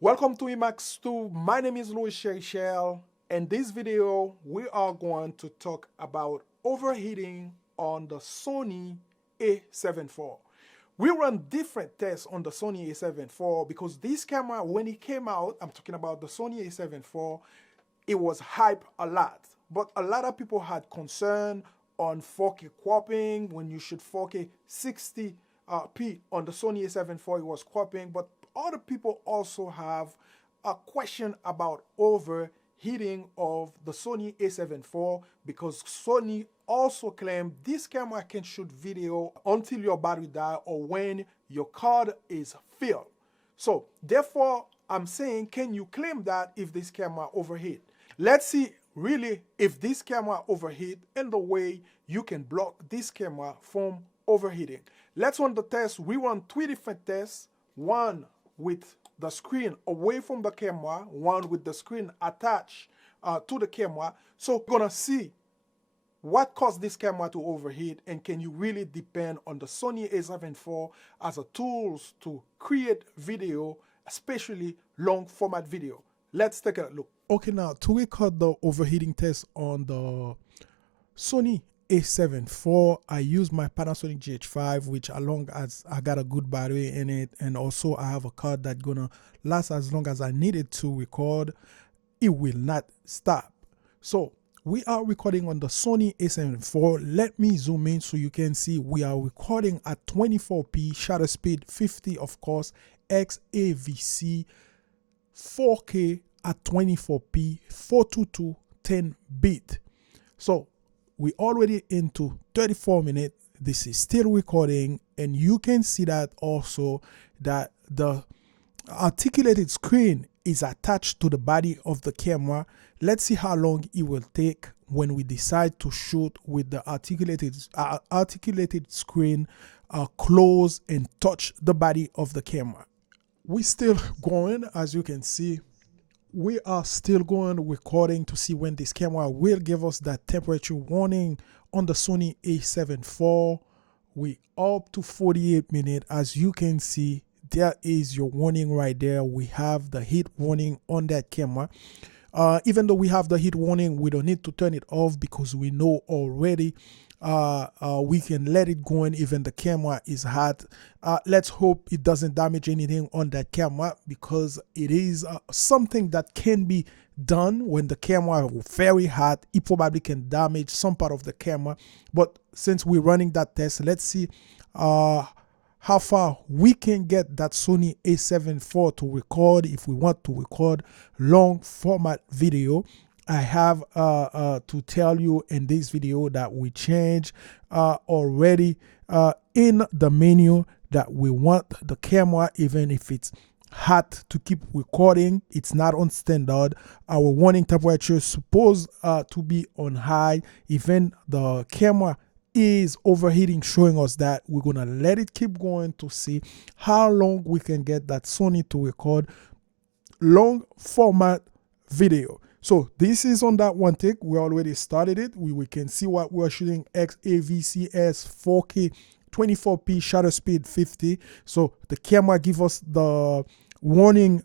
Welcome to Emax2. My name is Louis Shell. In this video, we are going to talk about overheating on the Sony A7IV. We run different tests on the Sony A7IV because this camera, when it came out, I'm talking about the Sony A7IV, it was hyped a lot. But a lot of people had concern on 4K cropping when you shoot 4K 60p on the Sony A7IV, it was cropping. But other people also have a question about overheating of the Sony A7IV because Sony also claimed this camera can shoot video until your battery dies or when your card is filled. So therefore, I'm saying, can you claim that if this camera overheat? Let's see really if this camera overheat and the way you can block this camera from overheating. Let's run the test. We run 3 different tests. One with the screen away from the camera, one with the screen attached to the camera. So we're gonna see what caused this camera to overheat and can you really depend on the Sony A7IV as a tools to create video, especially long format video. Let's take a look. Okay, now to record the overheating test on the Sony A7IV, I use my Panasonic GH5, which along as I got a good battery in it, and also I have a card that's gonna last as long as I need it to record. It will not stop. So we are recording on the Sony A7IV. Let me zoom in so you can see we are recording at 24p, shutter speed 50, of course, XAVC, 4K at 24p, 422 10-bit. So we already into 34 minutes. This is still recording, and you can see that also that the articulated screen is attached to the body of the camera. Let's see how long it will take when we decide to shoot with the articulated screen close and touch the body of the camera. We're still going, as you can see. We are still going recording to see when this camera will give us that temperature warning on the Sony A7IV. We up to 48 minutes. As you can see, there is your warning right there. We have the heat warning on that camera. Even though we have the heat warning, we don't need to turn it off because we know already we can let it go on even the camera is hot. Let's hope it doesn't damage anything on that camera because it is something that can be done when the camera is very hot. It probably can damage some part of the camera, but since we're running that test, let's see how far we can get that Sony A7IV to record if we want to record long format video. I have to tell you in this video that we changed already in the menu that we want the camera, even if it's hot, to keep recording. It's not on standard. Our warning temperature is supposed to be on high. Even the camera is overheating, showing us that we're gonna let it keep going to see how long we can get that Sony to record long format video. So this is on that one take. We already started it. We can see what we're shooting. XAVCS 4K 24p, shutter speed 50. So the camera give us the warning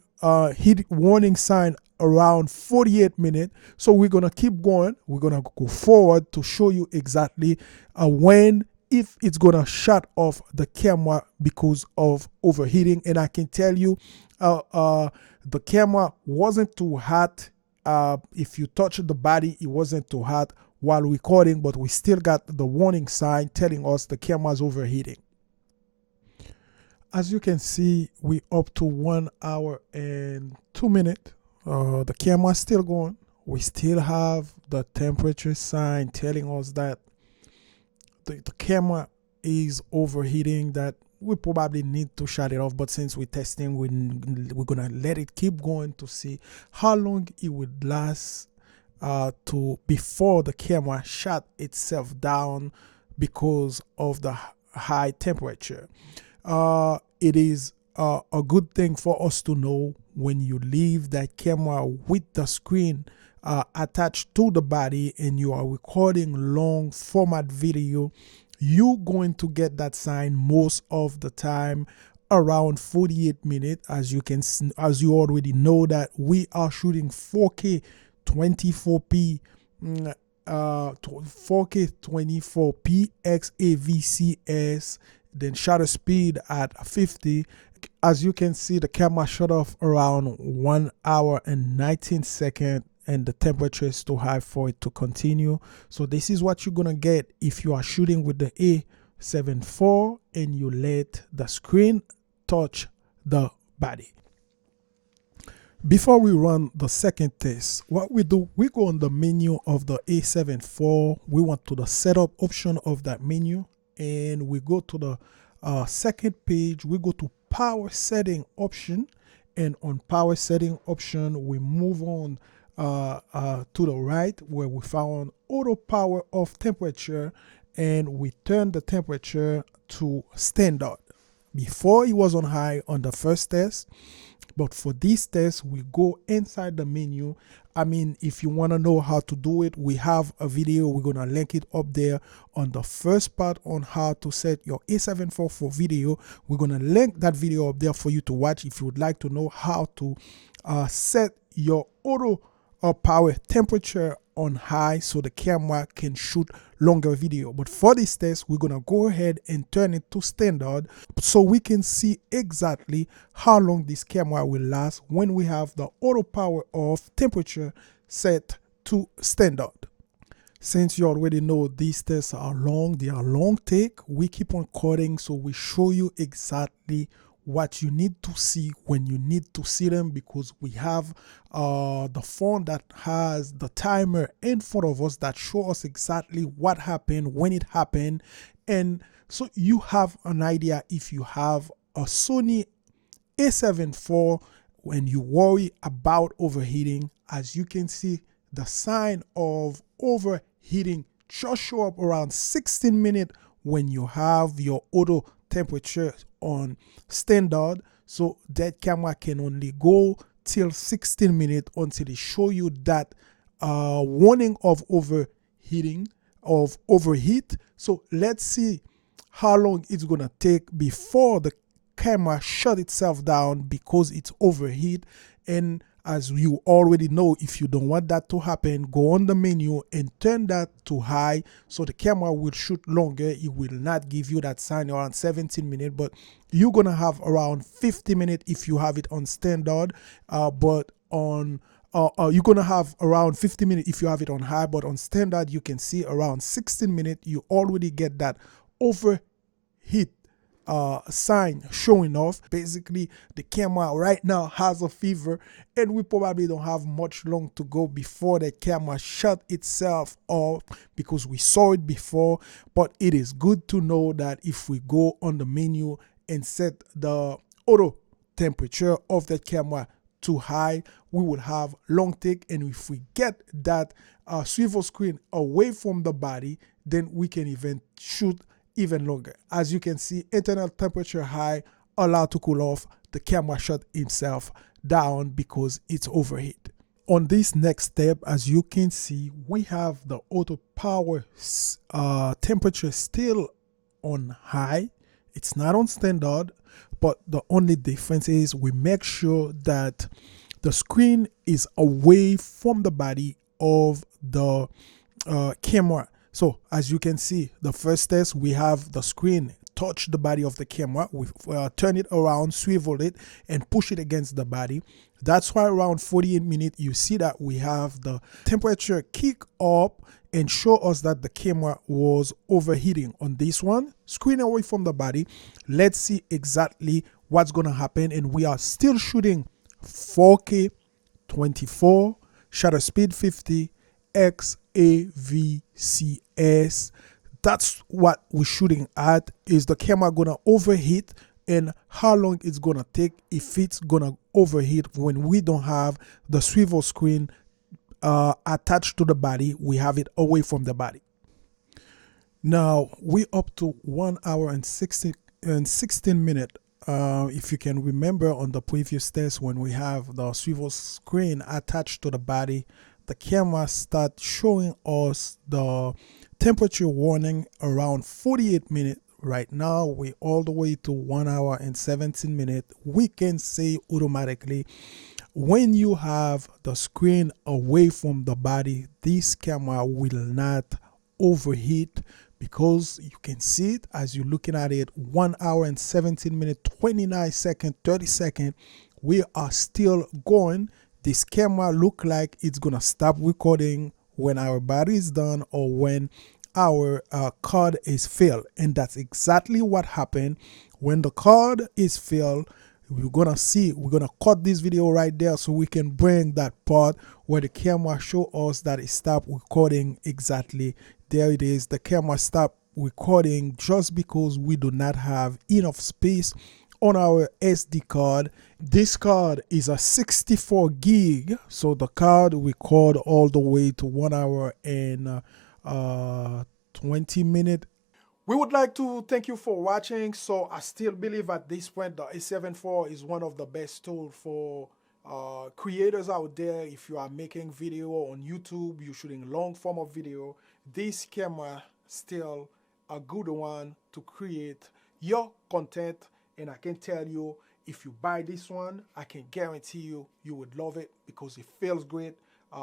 heat warning sign around 48 minutes. So we're gonna keep going. We're gonna go forward to show you exactly when, if it's gonna shut off the camera because of overheating. And I can tell you the camera wasn't too hot. If you touch the body, it wasn't too hot while recording, but we still got the warning sign telling us the camera's overheating. As you can see, we up to 1 hour and 2 minutes. The camera's still going. We still have the temperature sign telling us that the camera is overheating, that we probably need to shut it off, but since we're testing, we're gonna let it keep going to see how long it would last to before the camera shut itself down because of the high temperature. It is a good thing for us to know when you leave that camera with the screen attached to the body and you are recording long format video, you're going to get that sign most of the time around 48 minutes. As you already know that we are shooting 4K 24p 4K 24p XAVCS, then shutter speed at 50. As you can see, the camera shut off around 1 hour and 19 seconds, and the temperature is too high for it to continue. So this is what you're gonna get if you are shooting with the A7IV and you let the screen touch the body. Before we run the second test, what we do, we go on the menu of the A7IV. We went to the setup option of that menu, and we go to the second page. We go to power setting option, and on power setting option, we move on to the right where we found auto power off temperature, and we turn the temperature to standard. Before it was on high on the first test, but for this test, we go inside the menu. I mean, if you want to know how to do it, we have a video. We're going to link it up there on the first part on how to set your A7IV for video. We're going to link that video up there for you to watch if you would like to know how to set your auto power temperature on high so the camera can shoot longer video. But for this test, we're gonna go ahead and turn it to standard so we can see exactly how long this camera will last when we have the auto power off temperature set to standard. Since you already know these tests are long, they are long take, we keep on coding so we show you exactly what you need to see when you need to see them, because we have the phone that has the timer in front of us that show us exactly what happened, when it happened, and so you have an idea if you have a Sony A7IV when you worry about overheating. As you can see, the sign of overheating just show up around 16 minutes when you have your auto temperature on standard. So that camera can only go till 16 minutes until they show you that warning of overheating, of overheat. So let's see how long it's gonna take before the camera shut itself down because it's overheat. And as you already know, if you don't want that to happen, go on the menu and turn that to high so the camera will shoot longer. It will not give you that sign around 17 minutes, but you're gonna have around 50 minutes if you have it on standard. But on you're gonna have around 50 minutes if you have it on high, but on standard you can see around 16 minutes. You already get that overheat sign showing off. Basically, the camera right now has a fever, and we probably don't have much long to go before the camera shut itself off, because we saw it before. But it is good to know that if we go on the menu and set the auto temperature of the camera too high, we will have long take, and if we get that swivel screen away from the body, then we can even shoot even longer. As you can see, internal temperature high, allowed to cool off, the camera shut itself down because it's overheat. On this next step, as you can see, we have the auto power temperature still on high. It's not on standard, but the only difference is we make sure that the screen is away from the body of the camera. So as you can see, the first test, we have the screen touch the body of the camera. We turn it around, swivel it, and push it against the body. That's why around 48 minutes, you see that we have the temperature kick up and show us that the camera was overheating. On this one, screen away from the body. Let's see exactly what's going to happen. And we are still shooting 4K 24, shutter speed 50, XAVCS. That's what we're shooting at. Is the camera gonna overheat, and how long it's gonna take if it's gonna overheat when we don't have the swivel screen attached to the body, we have it away from the body. Now we're up to 1 hour and 16 minutes. If you can remember on the previous test, when we have the swivel screen attached to the body, the camera starts showing us the temperature warning around 48 minutes Right now we're all the way to 1 hour and 17 minutes. We can say automatically when you have the screen away from the body, this camera will not overheat because you can see it as you're looking at it. 1 hour and 17 minutes, 29 seconds, 30 seconds. We are still going. This camera look like it's gonna stop recording when our battery is done or when our card is filled, and that's exactly what happened. When the card is filled, we're gonna cut this video right there so we can bring that part where the camera show us that it stopped recording. Exactly, there it is. The camera stopped recording just because we do not have enough space on our SD card. This card is a 64 gig, so the card record all the way to 1 hour and 20 minutes. We would like to thank you for watching. So I still believe at this point the A7IV is one of the best tools for creators out there. If you are making video on YouTube, you're shooting long form of video, this camera still a good one to create your content. And I can tell you, if you buy this one, I can guarantee you you would love it because it feels great.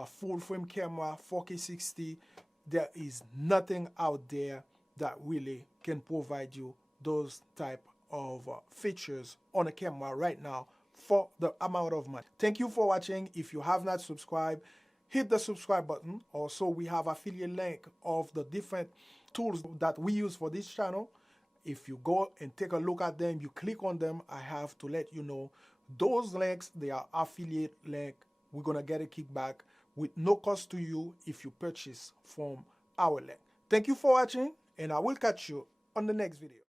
Full frame camera, 4K 60. There is nothing out there that really can provide you those type of features on a camera right now for the amount of money. Thank you for watching. If you have not subscribed, hit the subscribe button. Also, we have affiliate link of the different tools that we use for this channel. If you go and take a look at them, you click on them, I have to let you know those links, they are affiliate link. We're gonna get a kickback with no cost to you if you purchase from our link. Thank you for watching, and I will catch you on the next video.